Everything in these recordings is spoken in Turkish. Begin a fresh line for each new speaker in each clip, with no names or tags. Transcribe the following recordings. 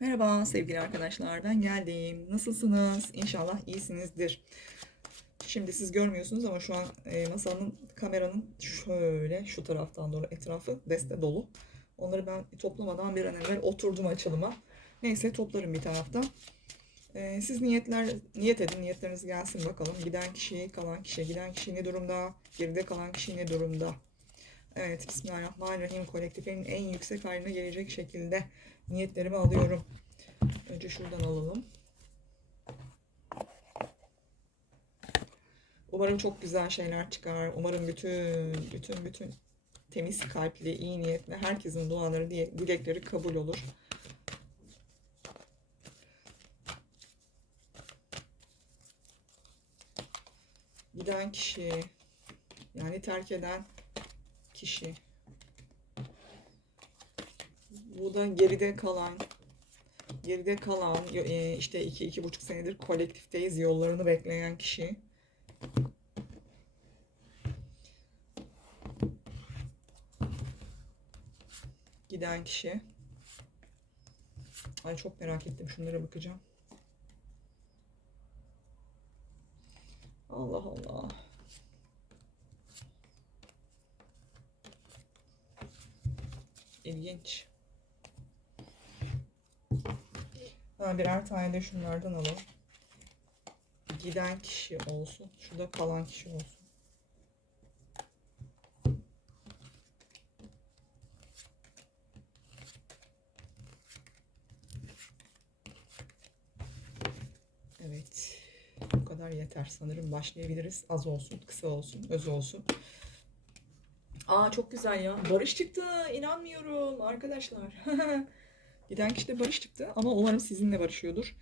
Merhaba sevgili arkadaşlar ben geldim. Nasılsınız? İnşallah iyisinizdir. Şimdi siz görmüyorsunuz ama şu an e, masanın kameranın şöyle şu taraftan doğru etrafı deste dolu. Onları ben toplamadan bir an evvel oturdum açılıma. Neyse toplarım bir taraftan. E, siz niyetler niyet edin niyetleriniz gelsin bakalım. Giden kişi, kalan kişi, giden kişi ne durumda? Geride kalan kişi ne durumda? Evet, Bismillahirrahmanirrahim. Kolektifin en yüksek haline gelecek şekilde niyetlerimi alıyorum. Önce şuradan alalım. Umarım çok güzel şeyler çıkar. Umarım bütün bütün bütün temiz kalpli, iyi niyetli herkesin duaları, diye- dilekleri kabul olur. Giden kişi, yani terk eden kişi. Bu da geride kalan, geride kalan e, işte iki, iki buçuk senedir kolektifteyiz yollarını bekleyen kişi. Giden kişi. Ay çok merak ettim. Şunlara bakacağım. Allah Allah. İlginç. Ha, birer tane de şunlardan alalım. Giden kişi olsun. Şurada kalan kişi olsun. Evet. Bu kadar yeter sanırım. Başlayabiliriz. Az olsun, kısa olsun, öz olsun. Aa çok güzel ya. Barış çıktı. İnanmıyorum arkadaşlar. Giden kişi de barış çıktı ama umarım sizinle barışıyordur.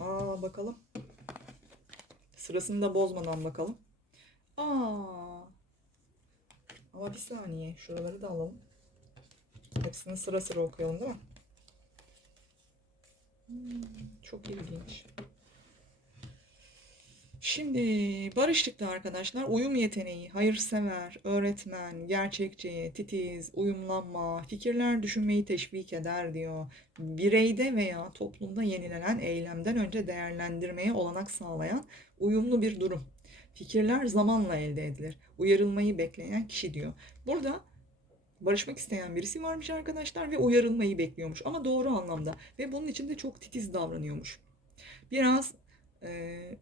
Aa bakalım. Sırasını da bozmadan bakalım. Aa. Ama bir saniye. Şuraları da alalım. Hepsini sıra sıra okuyalım değil mi? Hmm, çok ilginç. Şimdi Barış çıktı arkadaşlar. Uyum yeteneği, hayırsever, öğretmen, gerçekçi, titiz, uyumlanma, fikirler düşünmeyi teşvik eder diyor. Bireyde veya toplumda yenilenen eylemden önce değerlendirmeye olanak sağlayan uyumlu bir durum. Fikirler zamanla elde edilir. Uyarılmayı bekleyen kişi diyor. Burada barışmak isteyen birisi varmış arkadaşlar ve uyarılmayı bekliyormuş ama doğru anlamda ve bunun için de çok titiz davranıyormuş. Biraz eee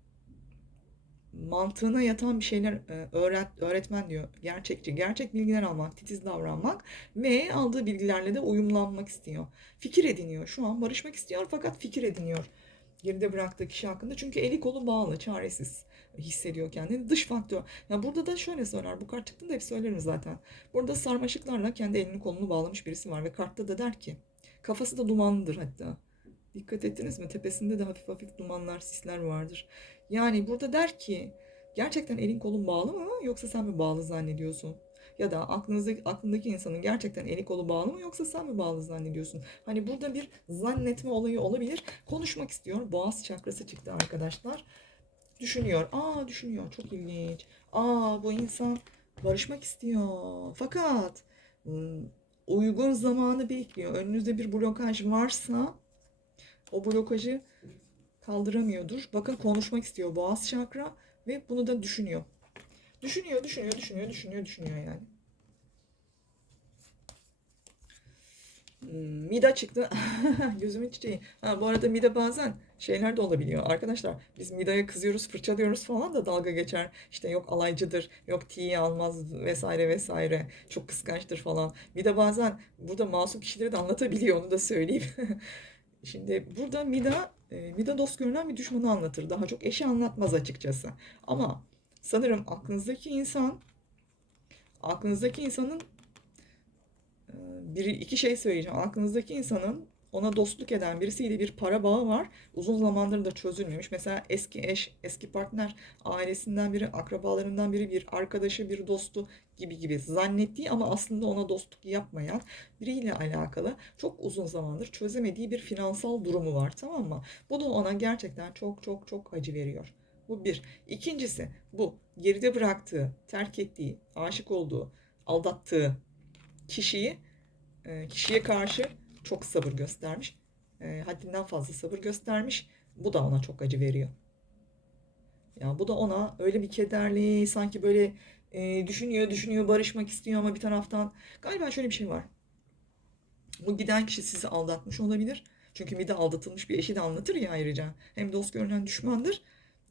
mantığına yatan bir şeyler e, öğret, öğretmen diyor. Gerçekçi, gerçek bilgiler almak, titiz davranmak ve aldığı bilgilerle de uyumlanmak istiyor. Fikir ediniyor. Şu an barışmak istiyor fakat fikir ediniyor. Geride bıraktığı kişi hakkında çünkü eli kolu bağlı, çaresiz hissediyor kendini. Dış faktör. Ya burada da şöyle söyler. Bu kart çıktığında hep söylerim zaten. Burada sarmaşıklarla kendi elini kolunu bağlamış birisi var ve kartta da der ki kafası da dumanlıdır hatta. Dikkat ettiniz mi? Tepesinde de hafif hafif dumanlar, sisler vardır. Yani burada der ki gerçekten elin kolun bağlı mı yoksa sen mi bağlı zannediyorsun? Ya da aklınızdaki, aklındaki insanın gerçekten eli kolu bağlı mı yoksa sen mi bağlı zannediyorsun? Hani burada bir zannetme olayı olabilir. Konuşmak istiyor. Boğaz çakrası çıktı arkadaşlar. Düşünüyor. Aa düşünüyor. Çok ilginç. Aa bu insan barışmak istiyor. Fakat hmm, uygun zamanı bekliyor. Önünüzde bir blokaj varsa o blokajı kaldıramıyordur. Bakın konuşmak istiyor boğaz çakra ve bunu da düşünüyor. Düşünüyor, düşünüyor, düşünüyor, düşünüyor, düşünüyor yani. Hmm, Mida çıktı. Gözümün çiçeği. Ha, bu arada Mida bazen şeyler de olabiliyor. Arkadaşlar biz Mida'ya kızıyoruz, fırçalıyoruz falan da dalga geçer. İşte yok alaycıdır, yok tiye almaz vesaire vesaire. Çok kıskançtır falan. Mida bazen burada masum kişileri de anlatabiliyor onu da söyleyeyim. Şimdi burada Mida, e, Mida dost görünen bir düşmanı anlatır. Daha çok eşi anlatmaz açıkçası. Ama sanırım aklınızdaki insan, aklınızdaki insanın e, biri iki şey söyleyeceğim. Aklınızdaki insanın ona dostluk eden birisiyle bir para bağı var. Uzun zamandır da çözülmemiş. Mesela eski eş, eski partner, ailesinden biri, akrabalarından biri, bir arkadaşı, bir dostu gibi gibi zannettiği ama aslında ona dostluk yapmayan biriyle alakalı çok uzun zamandır çözemediği bir finansal durumu var tamam mı? Bu da ona gerçekten çok çok çok acı veriyor. Bu bir. İkincisi bu geride bıraktığı, terk ettiği, aşık olduğu, aldattığı kişiyi kişiye karşı çok sabır göstermiş. e, haddinden fazla sabır göstermiş. Bu da ona çok acı veriyor. Ya bu da ona öyle bir kederli, sanki böyle e, düşünüyor, düşünüyor, barışmak istiyor ama bir taraftan galiba şöyle bir şey var. Bu giden kişi sizi aldatmış olabilir. Çünkü bir de aldatılmış bir eşi de anlatır ya ayrıca. Hem dost görünen düşmandır.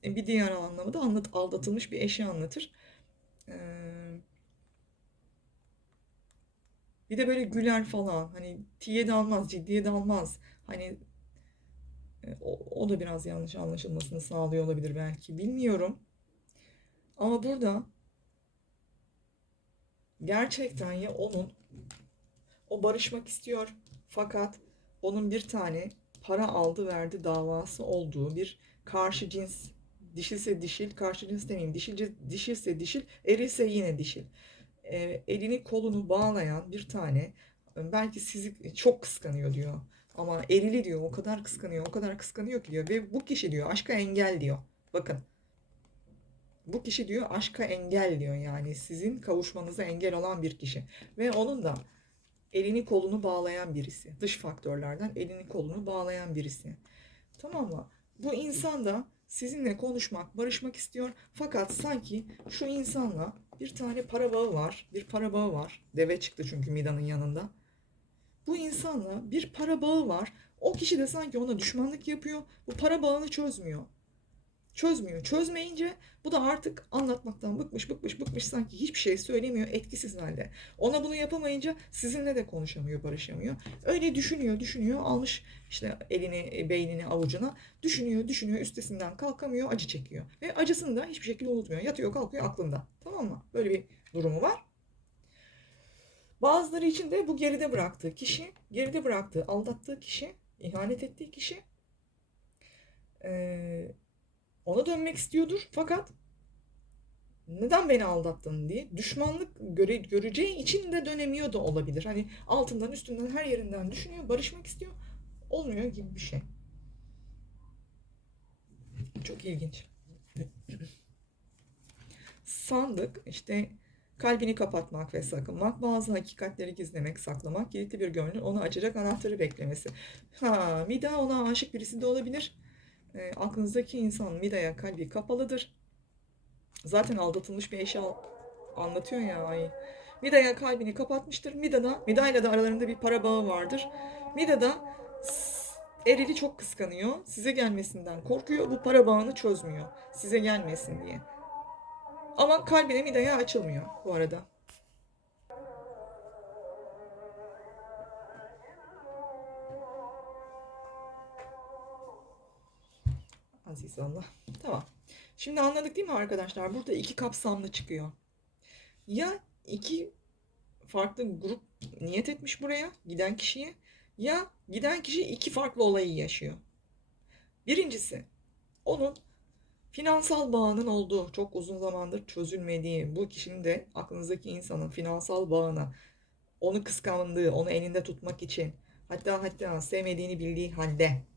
e, Bir diğer anlamda anlat, aldatılmış bir eşi anlatır. Ee, bir de böyle güler falan. Hani tiye de almaz, ciddiye de almaz. Hani e, o, o da biraz yanlış anlaşılmasını sağlıyor olabilir belki. Bilmiyorum. Ama burada gerçekten ya onun o barışmak istiyor fakat onun bir tane para aldı verdi davası olduğu bir karşı cins dişilse dişil karşı cins demeyeyim dişilce, dişilse dişil erilse yine dişil e, elini kolunu bağlayan bir tane belki sizi çok kıskanıyor diyor ama erili diyor o kadar kıskanıyor o kadar kıskanıyor ki diyor ve bu kişi diyor aşka engel diyor bakın bu kişi diyor aşka engel diyor yani sizin kavuşmanıza engel olan bir kişi ve onun da elini kolunu bağlayan birisi. Dış faktörlerden elini kolunu bağlayan birisi. Tamam mı? Bu insan da sizinle konuşmak, barışmak istiyor. Fakat sanki şu insanla bir tane para bağı var. Bir para bağı var. Deve çıktı çünkü Mida'nın yanında. Bu insanla bir para bağı var. O kişi de sanki ona düşmanlık yapıyor. Bu para bağını çözmüyor. Çözmüyor. Çözmeyince bu da artık anlatmaktan bıkmış bıkmış bıkmış sanki hiçbir şey söylemiyor etkisiz halde. Ona bunu yapamayınca sizinle de konuşamıyor, barışamıyor. Öyle düşünüyor, düşünüyor. Almış işte elini, beynini avucuna. Düşünüyor, düşünüyor. Üstesinden kalkamıyor, acı çekiyor. Ve acısını da hiçbir şekilde unutmuyor. Yatıyor, kalkıyor aklında. Tamam mı? Böyle bir durumu var. Bazıları için de bu geride bıraktığı kişi, geride bıraktığı, aldattığı kişi, ihanet ettiği kişi eee ona dönmek istiyordur fakat neden beni aldattın diye düşmanlık göre, göreceği için de dönemiyor da olabilir. Hani altından üstünden her yerinden düşünüyor, barışmak istiyor. Olmuyor gibi bir şey. Çok ilginç. Sandık işte kalbini kapatmak ve sakınmak, bazı hakikatleri gizlemek, saklamak, kilitli bir gönlün onu açacak anahtarı beklemesi. Ha, Mida ona aşık birisi de olabilir. E, aklınızdaki insan Mida'ya kalbi kapalıdır. Zaten aldatılmış bir eşi al- anlatıyor ya. Ay. Mida'ya kalbini kapatmıştır. Mida da, Mida ile de aralarında bir para bağı vardır. Mida da s- Eril'i çok kıskanıyor. Size gelmesinden korkuyor. Bu para bağını çözmüyor. Size gelmesin diye. Ama kalbine Mida'ya açılmıyor bu arada. Aziz Allah. Tamam. Şimdi anladık değil mi arkadaşlar? Burada iki kapsamlı çıkıyor. Ya iki farklı grup niyet etmiş buraya giden kişiye ya giden kişi iki farklı olayı yaşıyor. Birincisi onun finansal bağının olduğu çok uzun zamandır çözülmediği bu kişinin de aklınızdaki insanın finansal bağına onu kıskandığı, onu elinde tutmak için hatta hatta sevmediğini bildiği halde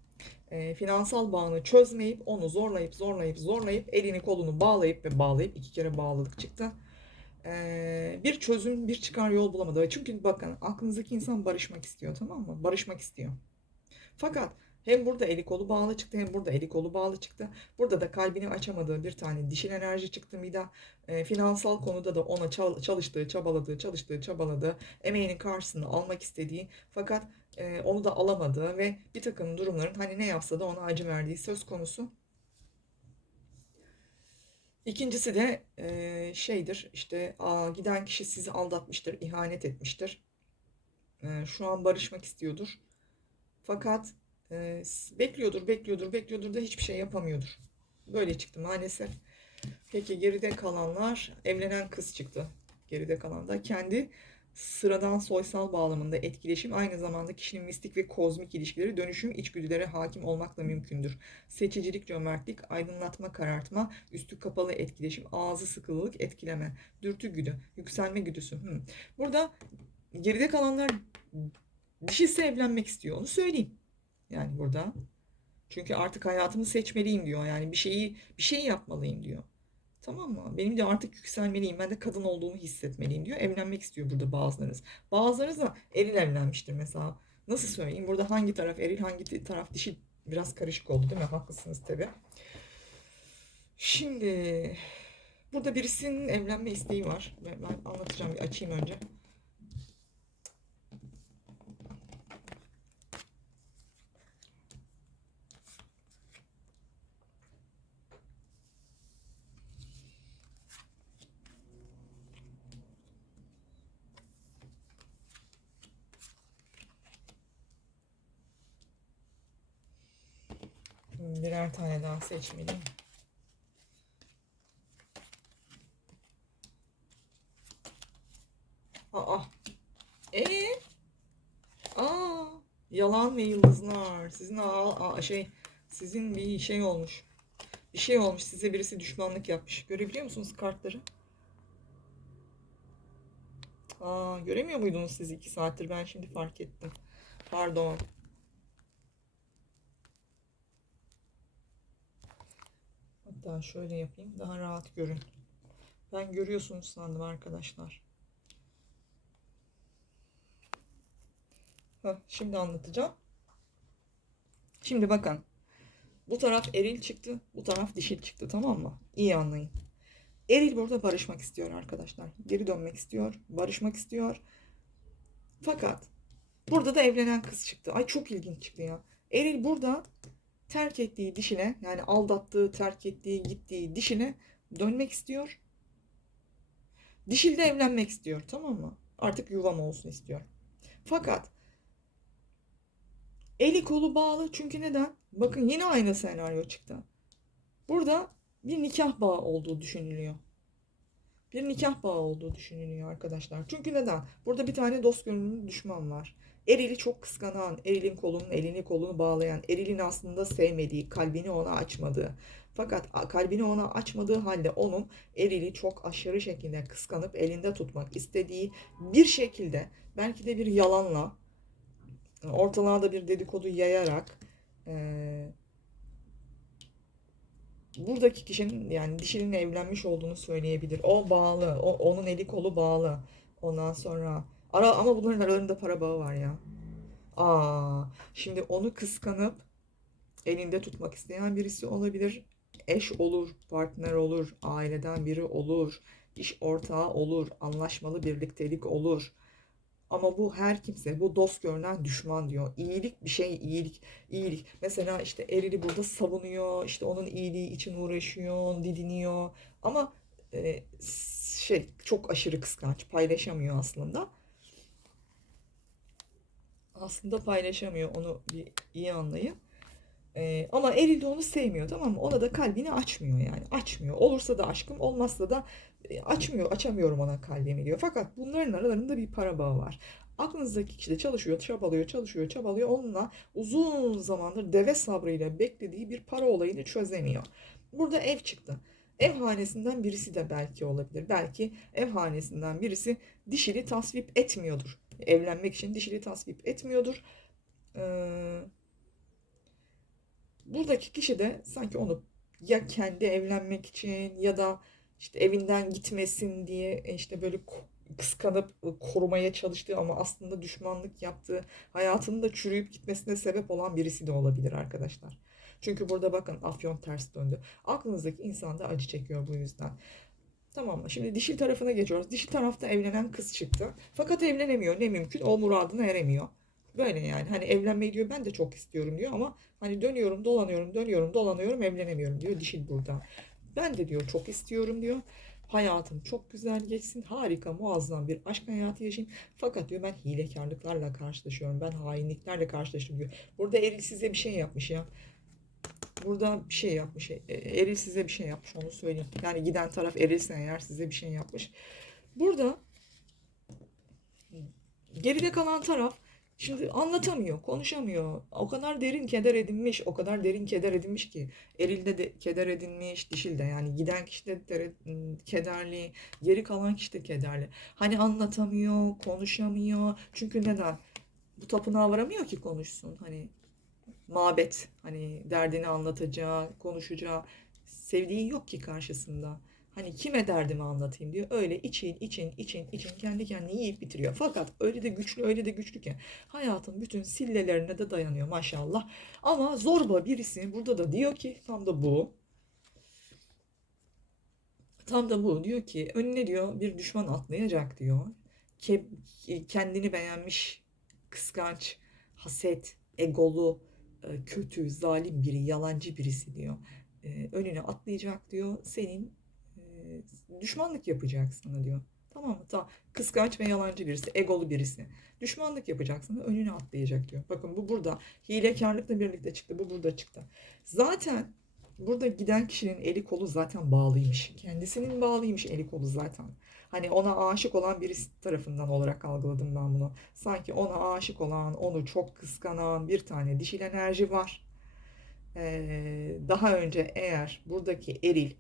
e, finansal bağını çözmeyip onu zorlayıp zorlayıp zorlayıp elini kolunu bağlayıp ve bağlayıp iki kere bağladık çıktı. E, bir çözüm bir çıkar yol bulamadı. Çünkü bakın aklınızdaki insan barışmak istiyor tamam mı? Barışmak istiyor. Fakat hem burada eli kolu bağlı çıktı hem burada eli kolu bağlı çıktı. Burada da kalbini açamadığı bir tane dişil enerji çıktı Mida. E, finansal konuda da ona çal- çalıştığı, çabaladığı, çalıştığı, çabaladığı, emeğinin karşısını almak istediği fakat e, onu da alamadığı ve bir takım durumların hani ne yapsa da ona acı verdiği söz konusu. İkincisi de e, şeydir işte aa, giden kişi sizi aldatmıştır, ihanet etmiştir. E, şu an barışmak istiyordur. Fakat e, bekliyordur, bekliyordur, bekliyordur da hiçbir şey yapamıyordur. Böyle çıktı maalesef. Peki geride kalanlar evlenen kız çıktı. Geride kalan da kendi sıradan soysal bağlamında etkileşim aynı zamanda kişinin mistik ve kozmik ilişkileri dönüşüm içgüdülere hakim olmakla mümkündür. Seçicilik, cömertlik, aydınlatma, karartma, üstü kapalı etkileşim, ağzı sıkılılık, etkileme, dürtü güdü, yükselme güdüsü. Hmm. Burada geride kalanlar dişisi evlenmek istiyor. Onu söyleyeyim. Yani burada. Çünkü artık hayatımı seçmeliyim diyor. Yani bir şeyi bir şey yapmalıyım diyor. Tamam mı? Benim de artık yükselmeliyim. Ben de kadın olduğumu hissetmeliyim diyor. Evlenmek istiyor burada bazılarınız. Bazılarınız da eril evlenmiştir mesela. Nasıl söyleyeyim? Burada hangi taraf eril, hangi taraf dişil biraz karışık oldu değil mi? Haklısınız tabii. Şimdi burada birisinin evlenme isteği var. Ben anlatacağım. Bir açayım önce. Birer tane daha seçmeliyim. Aa. E? Aa. Yalan ve yıldızlar. Sizin aa, aa, şey sizin bir şey olmuş. Bir şey olmuş. Size birisi düşmanlık yapmış. Görebiliyor musunuz kartları? Aa, göremiyor muydunuz siz iki saattir? Ben şimdi fark ettim. Pardon. Hatta şöyle yapayım. Daha rahat görün. Ben görüyorsunuz sandım arkadaşlar. Heh, şimdi anlatacağım. Şimdi bakın. Bu taraf eril çıktı. Bu taraf dişil çıktı. Tamam mı? İyi anlayın. Eril burada barışmak istiyor arkadaşlar. Geri dönmek istiyor. Barışmak istiyor. Fakat burada da evlenen kız çıktı. Ay çok ilginç çıktı ya. Eril burada terk ettiği dişine yani aldattığı, terk ettiği, gittiği dişine dönmek istiyor. Dişil de evlenmek istiyor tamam mı? Artık yuvam olsun istiyor. Fakat eli kolu bağlı çünkü neden? Bakın yine aynı senaryo çıktı. Burada bir nikah bağı olduğu düşünülüyor. Bir nikah bağı olduğu düşünülüyor arkadaşlar. Çünkü neden? Burada bir tane dost gönüllü düşman var. Eril'i çok kıskanan, Eril'in kolunun elini kolunu bağlayan, Eril'in aslında sevmediği, kalbini ona açmadığı. Fakat kalbini ona açmadığı halde onun Eril'i çok aşırı şekilde kıskanıp elinde tutmak istediği bir şekilde belki de bir yalanla ortalığa da bir dedikodu yayarak eee buradaki kişinin yani dişinin evlenmiş olduğunu söyleyebilir. O bağlı. O, onun eli kolu bağlı. Ondan sonra ara ama bunların aralarında para bağı var ya. Aa, şimdi onu kıskanıp elinde tutmak isteyen birisi olabilir. Eş olur, partner olur, aileden biri olur, iş ortağı olur, anlaşmalı birliktelik olur. Ama bu her kimse, bu dost görünen düşman diyor. İyilik bir şey, iyilik, iyilik. Mesela işte Eril'i burada savunuyor, işte onun iyiliği için uğraşıyor, didiniyor. Ama e, şey çok aşırı kıskanç, paylaşamıyor aslında. Aslında paylaşamıyor, onu bir iyi anlayın. Ee, ama Eril de onu sevmiyor tamam mı? Ona da kalbini açmıyor yani. Açmıyor. Olursa da aşkım, olmazsa da e, açmıyor, açamıyorum ona kalbimi diyor. Fakat bunların aralarında bir para bağı var. Aklınızdaki kişi de çalışıyor, çabalıyor, çalışıyor, çabalıyor. Onunla uzun zamandır deve sabrıyla beklediği bir para olayını çözemiyor. Burada ev çıktı. Ev hanesinden birisi de belki olabilir. Belki ev hanesinden birisi dişili tasvip etmiyordur. Evlenmek için dişili tasvip etmiyordur. Ee, buradaki kişi de sanki onu ya kendi evlenmek için ya da işte evinden gitmesin diye işte böyle kıskanıp korumaya çalıştığı ama aslında düşmanlık yaptığı hayatının da çürüyüp gitmesine sebep olan birisi de olabilir arkadaşlar. Çünkü burada bakın afyon ters döndü. Aklınızdaki insan da acı çekiyor bu yüzden. Tamam mı? Şimdi dişil tarafına geçiyoruz. Dişil tarafta evlenen kız çıktı. Fakat evlenemiyor. Ne mümkün? O muradına eremiyor. Böyle yani. Hani evlenmeyi diyor ben de çok istiyorum diyor ama hani dönüyorum dolanıyorum dönüyorum dolanıyorum evlenemiyorum diyor dişil burada. Ben de diyor çok istiyorum diyor. Hayatım çok güzel geçsin. Harika, muazzam bir aşk hayatı yaşayayım. Fakat diyor ben hilekarlıklarla karşılaşıyorum. Ben hainliklerle karşılaştım diyor. Burada Eril size bir şey yapmış ya. Burada bir şey yapmış. E, Eril size bir şey yapmış onu söyleyeyim. Yani giden taraf Erilse eğer size bir şey yapmış. Burada geride kalan taraf Şimdi anlatamıyor, konuşamıyor. O kadar derin keder edinmiş, o kadar derin keder edinmiş ki. Erilde de keder edinmiş, dişilde yani giden kişi de kederli, geri kalan kişi de kederli. Hani anlatamıyor, konuşamıyor. Çünkü neden? Bu tapınağa varamıyor ki konuşsun. Hani mabet, hani derdini anlatacağı, konuşacağı sevdiği yok ki karşısında. Hani kime derdimi anlatayım diyor. Öyle için için için için kendi kendini yiyip bitiriyor. Fakat öyle de güçlü öyle de güçlü ki hayatın bütün sillelerine de dayanıyor maşallah. Ama zorba birisi burada da diyor ki tam da bu. Tam da bu diyor ki önüne diyor bir düşman atlayacak diyor. Ke- kendini beğenmiş, kıskanç, haset, egolu, kötü, zalim biri, yalancı birisi diyor. E, Önüne atlayacak diyor. Senin e, düşmanlık yapacak sana diyor. Tamam mı? Tamam. Kıskanç ve yalancı birisi, egolu birisi. Düşmanlık yapacak sana, önüne atlayacak diyor. Bakın bu burada. Hilekarlıkla birlikte çıktı. Bu burada çıktı. Zaten burada giden kişinin eli kolu zaten bağlıymış. Kendisinin bağlıymış eli kolu zaten. Hani ona aşık olan birisi tarafından olarak algıladım ben bunu. Sanki ona aşık olan, onu çok kıskanan bir tane dişil enerji var. Ee, daha önce eğer buradaki eril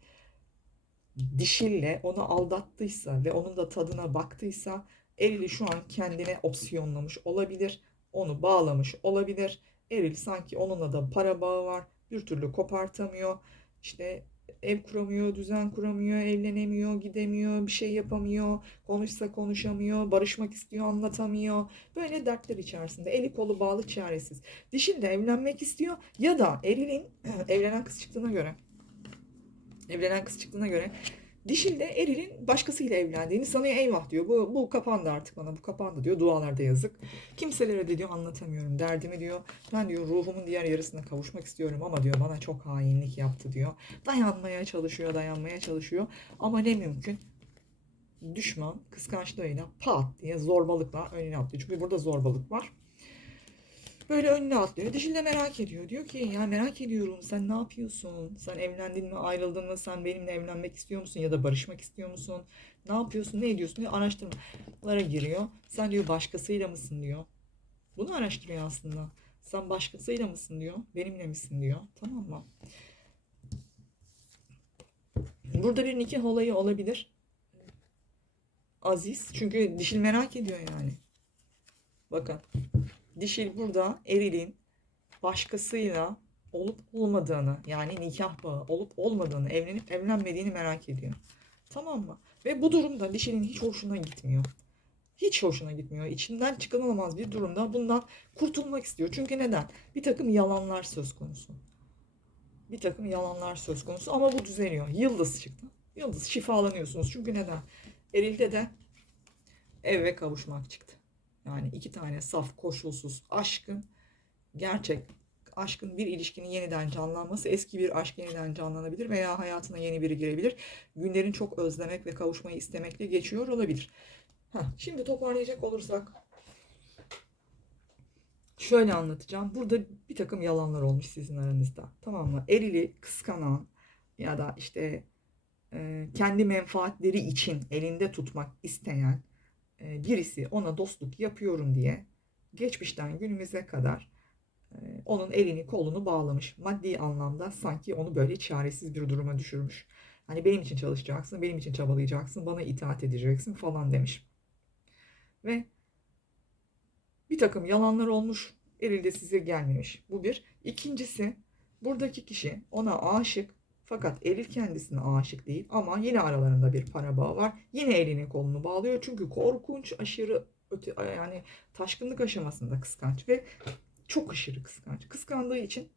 dişille onu aldattıysa ve onun da tadına baktıysa erili şu an kendine opsiyonlamış olabilir. Onu bağlamış olabilir. Eril sanki onunla da para bağı var. Bir türlü kopartamıyor. İşte ev kuramıyor, düzen kuramıyor, evlenemiyor, gidemiyor, bir şey yapamıyor, konuşsa konuşamıyor, barışmak istiyor, anlatamıyor. Böyle dertler içerisinde, eli kolu bağlı, çaresiz. Dişil de evlenmek istiyor ya da erilin evlenen kız çıktığına göre evlenen kız çıktığına göre Dişil de Eril'in başkasıyla evlendiğini sanıyor. Eyvah diyor. Bu, bu kapandı artık bana. Bu kapandı diyor. Dualarda yazık. Kimselere de diyor anlatamıyorum. Derdimi diyor. Ben diyor ruhumun diğer yarısına kavuşmak istiyorum ama diyor bana çok hainlik yaptı diyor. Dayanmaya çalışıyor, dayanmaya çalışıyor. Ama ne mümkün. Düşman kıskançlığıyla pat diye zorbalıkla önüne atlıyor. Çünkü burada zorbalık var. Böyle önüne atlıyor. Dişil de merak ediyor. Diyor ki ya merak ediyorum sen ne yapıyorsun? Sen evlendin mi ayrıldın mı? Sen benimle evlenmek istiyor musun? Ya da barışmak istiyor musun? Ne yapıyorsun? Ne ediyorsun? diye araştırmalara giriyor. Sen diyor başkasıyla mısın diyor. Bunu araştırıyor aslında. Sen başkasıyla mısın diyor. Benimle misin diyor. Tamam mı? Burada bir nikah olayı olabilir. Aziz. Çünkü dişil merak ediyor yani. Bakın. Dişil burada erilin başkasıyla olup olmadığını yani nikah bağı olup olmadığını, evlenip evlenmediğini merak ediyor. Tamam mı? Ve bu durumda dişilin hiç hoşuna gitmiyor. Hiç hoşuna gitmiyor. İçinden çıkılamaz bir durumda bundan kurtulmak istiyor. Çünkü neden? Bir takım yalanlar söz konusu. Bir takım yalanlar söz konusu ama bu düzeliyor. Yıldız çıktı. Yıldız şifalanıyorsunuz. Çünkü neden? Eril'de de eve kavuşmak çıktı. Yani iki tane saf, koşulsuz aşkın, gerçek aşkın bir ilişkinin yeniden canlanması, eski bir aşk yeniden canlanabilir veya hayatına yeni biri girebilir. Günlerin çok özlemek ve kavuşmayı istemekle geçiyor olabilir. Heh, şimdi toparlayacak olursak şöyle anlatacağım. Burada bir takım yalanlar olmuş sizin aranızda. Tamam mı? Erili kıskanan ya da işte kendi menfaatleri için elinde tutmak isteyen birisi ona dostluk yapıyorum diye geçmişten günümüze kadar e, onun elini kolunu bağlamış. Maddi anlamda sanki onu böyle çaresiz bir duruma düşürmüş. Hani benim için çalışacaksın, benim için çabalayacaksın, bana itaat edeceksin falan demiş. Ve bir takım yalanlar olmuş, eril de size gelmemiş. Bu bir. İkincisi, buradaki kişi ona aşık fakat eril kendisine aşık değil ama yine aralarında bir para bağı var. Yine elini kolunu bağlıyor çünkü korkunç aşırı öte, yani taşkınlık aşamasında kıskanç ve çok aşırı kıskanç. Kıskandığı için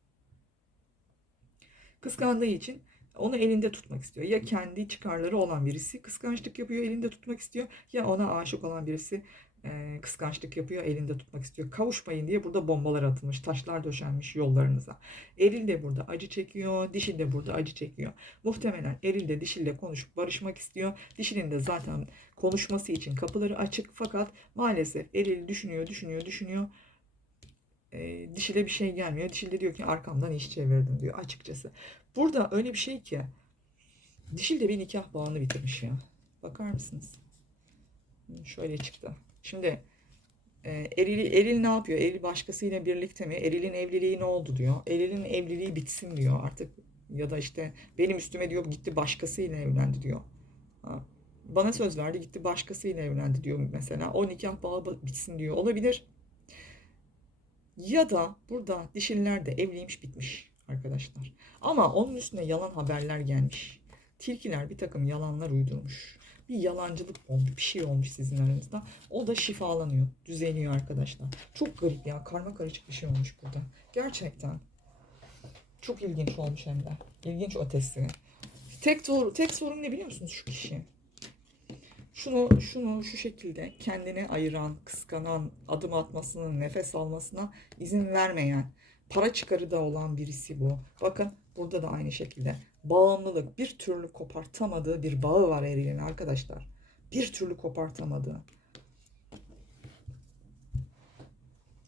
kıskandığı için onu elinde tutmak istiyor. Ya kendi çıkarları olan birisi kıskançlık yapıyor, elinde tutmak istiyor. Ya ona aşık olan birisi e, kıskançlık yapıyor, elinde tutmak istiyor. Kavuşmayın diye burada bombalar atılmış, taşlar döşenmiş yollarınıza. Eril de burada acı çekiyor, dişil de burada acı çekiyor. Muhtemelen eril de dişille konuşup barışmak istiyor. Dişilin de zaten konuşması için kapıları açık fakat maalesef eril düşünüyor, düşünüyor, düşünüyor. E, dişile bir şey gelmiyor. Dişil de diyor ki arkamdan iş çevirdim diyor açıkçası. Burada öyle bir şey ki dişil de bir nikah bağını bitirmiş ya. Bakar mısınız? Şöyle çıktı. Şimdi e, Eril, Eril ne yapıyor? Eril başkasıyla birlikte mi? Eril'in evliliği ne oldu diyor. Eril'in evliliği bitsin diyor artık. Ya da işte benim üstüme diyor gitti başkasıyla evlendi diyor. Bana söz verdi gitti başkasıyla evlendi diyor mesela. O nikah bağı bitsin diyor. Olabilir. Ya da burada dişiller de evliymiş bitmiş arkadaşlar. Ama onun üstüne yalan haberler gelmiş. tilkiler bir takım yalanlar uydurmuş. Bir yalancılık olmuş, bir şey olmuş sizin aranızda. O da şifalanıyor, düzeliyor arkadaşlar. Çok garip ya, karma karışık bir şey olmuş burada. Gerçekten. Çok ilginç olmuş hem de. İlginç ötesi. Tek, sorun, tek sorun ne biliyor musunuz şu kişi? Şunu, şunu şu şekilde kendine ayıran, kıskanan, adım atmasına, nefes almasına izin vermeyen, para çıkarı da olan birisi bu. Bakın burada da aynı şekilde bağımlılık bir türlü kopartamadığı bir bağı var Eril'in arkadaşlar. Bir türlü kopartamadığı.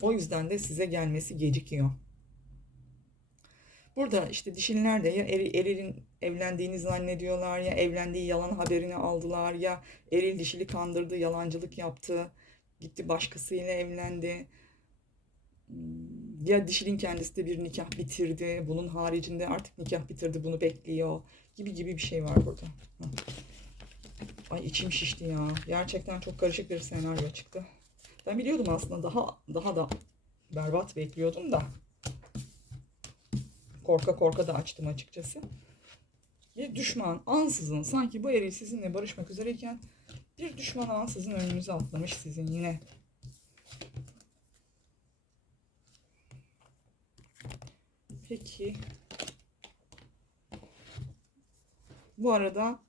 O yüzden de size gelmesi gecikiyor. Burada işte dişililer de ya Eril, Eril'in evlendiğini zannediyorlar ya evlendiği yalan haberini aldılar ya Eril dişili kandırdı, yalancılık yaptı, gitti başkasıyla evlendi. Hmm, Ya dişilin kendisi de bir nikah bitirdi, bunun haricinde artık nikah bitirdi, bunu bekliyor gibi gibi bir şey var burada. Ay içim şişti ya. Gerçekten çok karışık bir senaryo çıktı. Ben biliyordum aslında daha daha da berbat bekliyordum da korka korka da açtım açıkçası. Bir düşman ansızın sanki bu eril sizinle barışmak üzereyken bir düşman ansızın önünüze atlamış sizin yine. Peki. Bu arada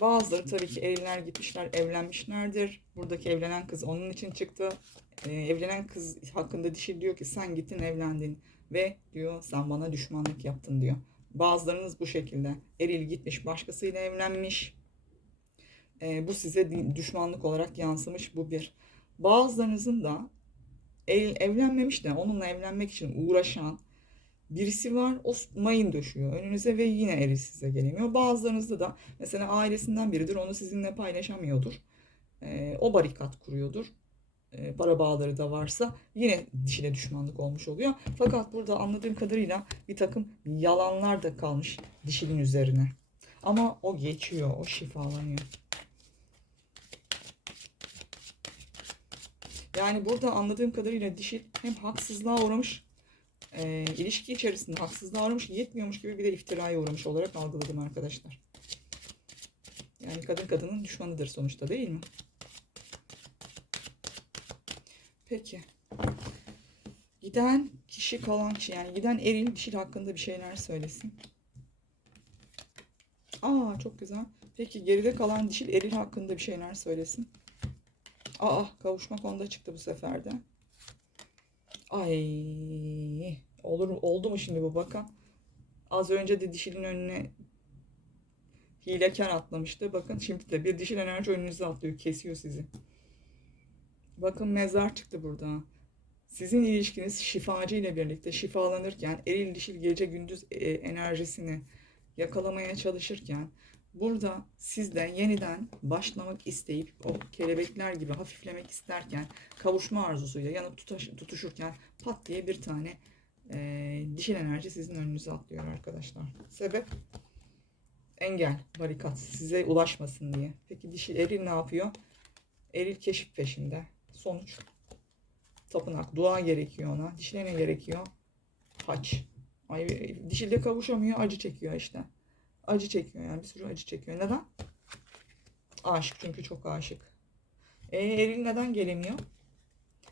bazıları tabii ki eriller gitmişler, evlenmişlerdir. Buradaki evlenen kız onun için çıktı. Ee, evlenen kız hakkında dişi diyor ki sen gittin evlendin ve diyor sen bana düşmanlık yaptın diyor. Bazılarınız bu şekilde. Eril gitmiş başkasıyla evlenmiş. Ee, bu size düşmanlık olarak yansımış bu bir. Bazılarınızın da evlenmemiş de onunla evlenmek için uğraşan birisi var. O mayın döşüyor önünüze ve yine eril size gelemiyor. Bazılarınızda da mesela ailesinden biridir onu sizinle paylaşamıyordur. O barikat kuruyordur para bağları da varsa yine dişine düşmanlık olmuş oluyor. Fakat burada anladığım kadarıyla bir takım yalanlar da kalmış dişinin üzerine. Ama o geçiyor, o şifalanıyor. Yani burada anladığım kadarıyla dişil hem haksızlığa uğramış, e, ilişki içerisinde haksızlığa uğramış, yetmiyormuş gibi bir de iftiraya uğramış olarak algıladım arkadaşlar. Yani kadın kadının düşmanıdır sonuçta değil mi? Peki. Giden kişi kalan kişi yani giden eril dişil hakkında bir şeyler söylesin. Aa çok güzel. Peki geride kalan dişil eril hakkında bir şeyler söylesin. Aa kavuşmak onda çıktı bu seferde. Ay olur oldu mu şimdi bu bakın. Az önce de dişilin önüne hilekar atlamıştı. Bakın şimdi de bir dişil enerji önünüze atlıyor. Kesiyor sizi. Bakın mezar çıktı burada. Sizin ilişkiniz şifacı ile birlikte şifalanırken eril dişil gece gündüz e, enerjisini yakalamaya çalışırken burada sizde yeniden başlamak isteyip o kelebekler gibi hafiflemek isterken kavuşma arzusuyla yanıp tutaş- tutuşurken pat diye bir tane e, dişil enerji sizin önünüze atlıyor arkadaşlar. Sebep? Engel, barikat size ulaşmasın diye. Peki dişil eril ne yapıyor? Eril keşif peşinde. Sonuç. Tapınak. Dua gerekiyor ona. Dişine ne gerekiyor? Haç. Ay, dişiyle kavuşamıyor. Acı çekiyor işte. Acı çekiyor yani. Bir sürü acı çekiyor. Neden? Aşık. Çünkü çok aşık. E, Eril neden gelemiyor?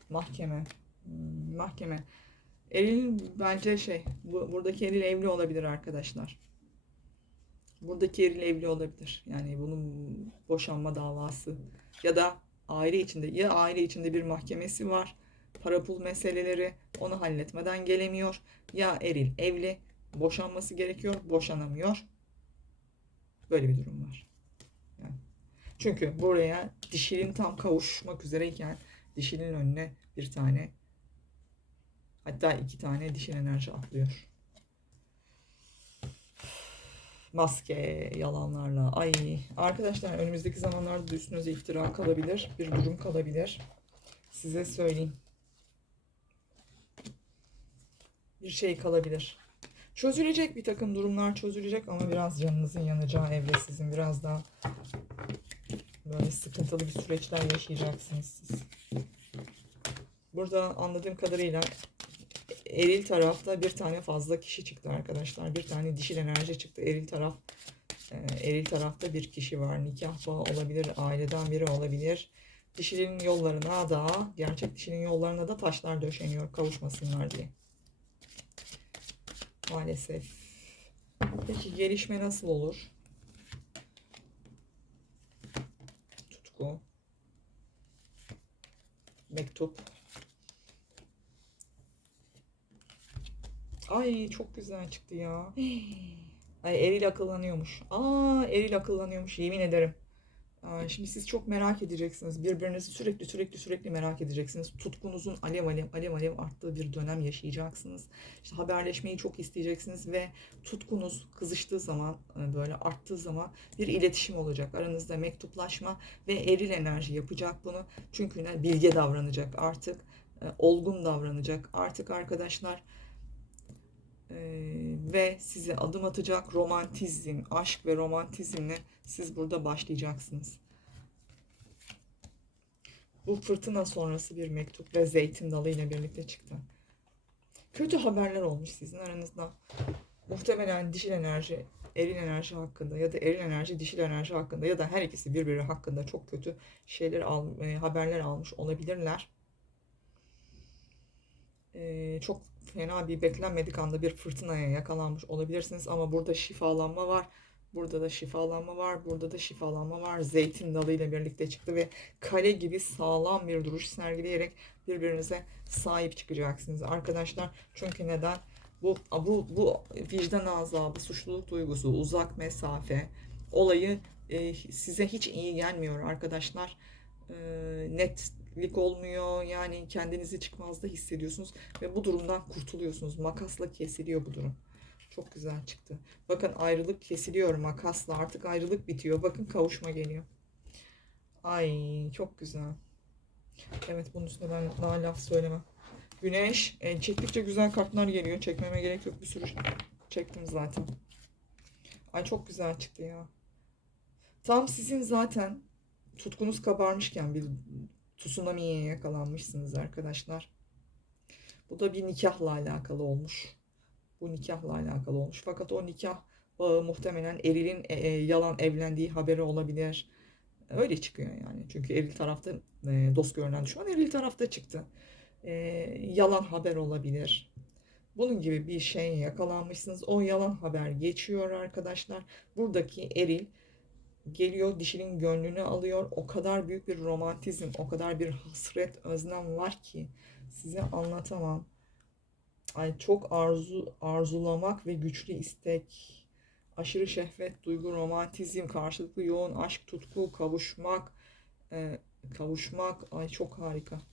Mahkeme. Hmm, mahkeme. Eril bence şey. Bu, buradaki Eril evli olabilir arkadaşlar. Buradaki Eril evli olabilir. Yani bunun boşanma davası. Ya da aile içinde ya aile içinde bir mahkemesi var. Para pul meseleleri onu halletmeden gelemiyor. Ya eril evli boşanması gerekiyor boşanamıyor. Böyle bir durum var. Yani. Çünkü buraya dişilin tam kavuşmak üzereyken dişilin önüne bir tane hatta iki tane dişil enerji atlıyor. maske yalanlarla. Ay arkadaşlar önümüzdeki zamanlarda da üstünüze iftira kalabilir. Bir durum kalabilir. Size söyleyeyim. Bir şey kalabilir. Çözülecek bir takım durumlar çözülecek ama biraz canınızın yanacağı evre sizin biraz daha böyle sıkıntılı bir süreçler yaşayacaksınız siz. Burada anladığım kadarıyla eril tarafta bir tane fazla kişi çıktı arkadaşlar. Bir tane dişil enerji çıktı. Eril taraf e, eril tarafta bir kişi var. Nikah bağı olabilir, aileden biri olabilir. Dişilin yollarına da, gerçek dişinin yollarına da taşlar döşeniyor kavuşmasınlar diye. Maalesef. Peki gelişme nasıl olur? Tutku. Mektup. Ay çok güzel çıktı ya. Ay Eril akıllanıyormuş. Aa Eril akıllanıyormuş yemin ederim. Şimdi siz çok merak edeceksiniz. Birbirinizi sürekli sürekli sürekli merak edeceksiniz. Tutkunuzun alev alev alev alev arttığı bir dönem yaşayacaksınız. İşte haberleşmeyi çok isteyeceksiniz ve tutkunuz kızıştığı zaman e, böyle arttığı zaman bir iletişim olacak. Aranızda mektuplaşma ve eril enerji yapacak bunu. Çünkü ne? bilge davranacak artık. e, Olgun davranacak. Artık arkadaşlar ve size adım atacak romantizm, aşk ve romantizmle siz burada başlayacaksınız. Bu fırtına sonrası bir mektup ve zeytin dalı ile birlikte çıktı. Kötü haberler olmuş sizin aranızda. Muhtemelen dişil enerji, eril enerji hakkında ya da eril enerji, dişil enerji hakkında ya da her ikisi birbiri hakkında çok kötü şeyler al, e, haberler almış olabilirler. E, çok fena bir beklenmedik anda bir fırtınaya yakalanmış olabilirsiniz ama burada şifalanma var. Burada da şifalanma var. Burada da şifalanma var. Zeytin dalı ile birlikte çıktı ve kale gibi sağlam bir duruş sergileyerek birbirinize sahip çıkacaksınız arkadaşlar. Çünkü neden? Bu bu bu vicdan azabı, suçluluk duygusu, uzak mesafe olayı e, size hiç iyi gelmiyor arkadaşlar. E, netlik olmuyor. Yani kendinizi çıkmazda hissediyorsunuz ve bu durumdan kurtuluyorsunuz. Makasla kesiliyor bu durum. Çok güzel çıktı. Bakın ayrılık kesiliyor makasla. Artık ayrılık bitiyor. Bakın kavuşma geliyor. Ay çok güzel. Evet bunun üstüne ben daha laf söylemem. Güneş. E, çektikçe güzel kartlar geliyor. Çekmeme gerek yok. Bir sürü çektim zaten. Ay çok güzel çıktı ya. Tam sizin zaten tutkunuz kabarmışken bir tsunami'ye yakalanmışsınız arkadaşlar. Bu da bir nikahla alakalı olmuş. Bu nikahla alakalı olmuş. Fakat o nikah bağı muhtemelen Eril'in e, e, yalan evlendiği haberi olabilir. Öyle çıkıyor yani. Çünkü Eril tarafta e, dost görünen düşman Eril tarafta çıktı. E, yalan haber olabilir. Bunun gibi bir şeye yakalanmışsınız. O yalan haber geçiyor arkadaşlar. Buradaki Eril geliyor dişinin gönlünü alıyor. O kadar büyük bir romantizm, o kadar bir hasret, özlem var ki size anlatamam. Ay çok arzu arzulamak ve güçlü istek, aşırı şehvet, duygu, romantizm, karşılıklı yoğun aşk, tutku, kavuşmak, e, kavuşmak ay çok harika.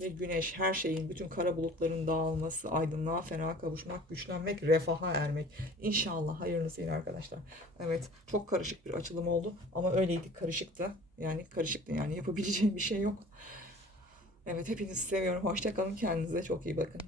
Ve güneş her şeyin, bütün kara bulutların dağılması, aydınlığa, fena kavuşmak, güçlenmek, refaha ermek. İnşallah hayırlısıyla arkadaşlar. Evet çok karışık bir açılım oldu ama öyleydi karışıktı. Yani karışıktı yani yapabileceğim bir şey yok. Evet hepinizi seviyorum. Hoşçakalın kendinize çok iyi bakın.